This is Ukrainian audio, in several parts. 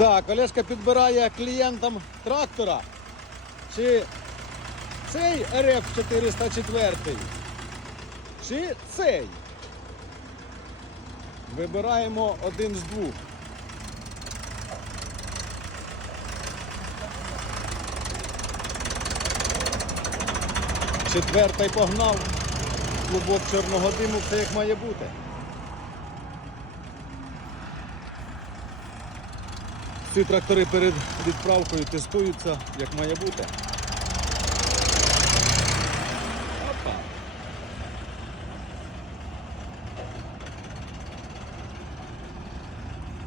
Так, Олешка підбирає клієнтам трактора. Чи цей РФ 404? Чи цей? Вибираємо один з двох. Четвертий погнав. Клубок чорного диму, все як має бути. Ці трактори перед відправкою тестуються, як має бути. Опа.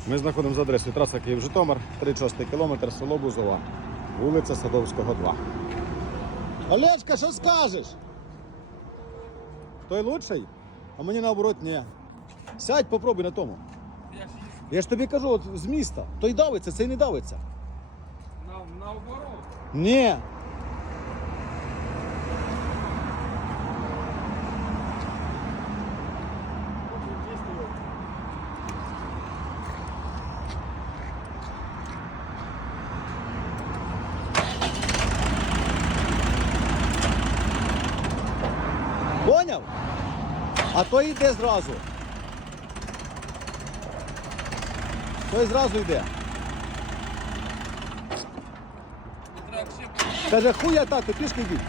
Ми знаходимося за адресою траса Київ-Житомир, 36 кілометр, село Бузова, вулиця Садовського, 2. Олечка, що скажеш? Той лучший? А мені наоборот ні. Сядь, попробуй на тому. Я ж тобі кажу, от з міста. Той давиться, цей не давиться. на, наоборот. Ні. Поняв? А той йде зразу. Той зразу йде. Каже, хуя так, ти пішки йдіть.